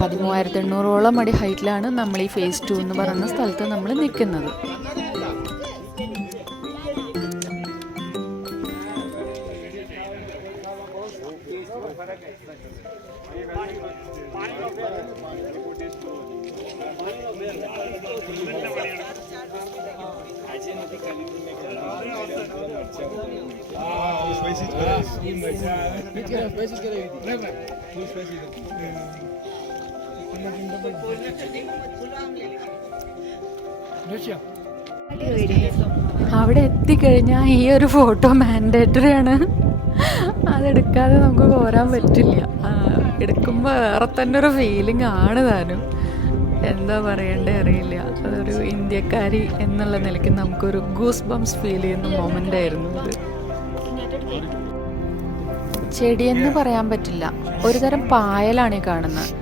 13,800 അടി ഹൈറ്റിലാണ് നമ്മൾ ഈ ഫേസ് 2 എന്ന് പറയുന്ന സ്ഥലത്ത് നമ്മൾ നിൽക്കുന്നത്. അവിടെ എത്തിക്കഴിഞ്ഞാൽ ഈ ഒരു ഫോട്ടോ മാൻഡേറ്ററി ആണ്. അതെടുക്കാതെ നമുക്ക് പോരാൻ പറ്റില്ല. എടുക്കുമ്പോൾ വേറെ തന്നെ ഒരു ഫീലിംഗ് ആണ് താനും. എന്താ പറയണ്ടേ അറിയില്ല. അതൊരു ഇന്ത്യക്കാരി എന്നുള്ള നിലയ്ക്ക് നമുക്കൊരു ഗൂസ് ബംസ് ഫീൽ ചെയ്യുന്ന മൊമെൻ്റ് ആയിരുന്നു ഇത്. ചെടിയെന്ന് പറയാൻ പറ്റില്ല, ഒരു തരം പായലാണ് ഈ കാണുന്നത്.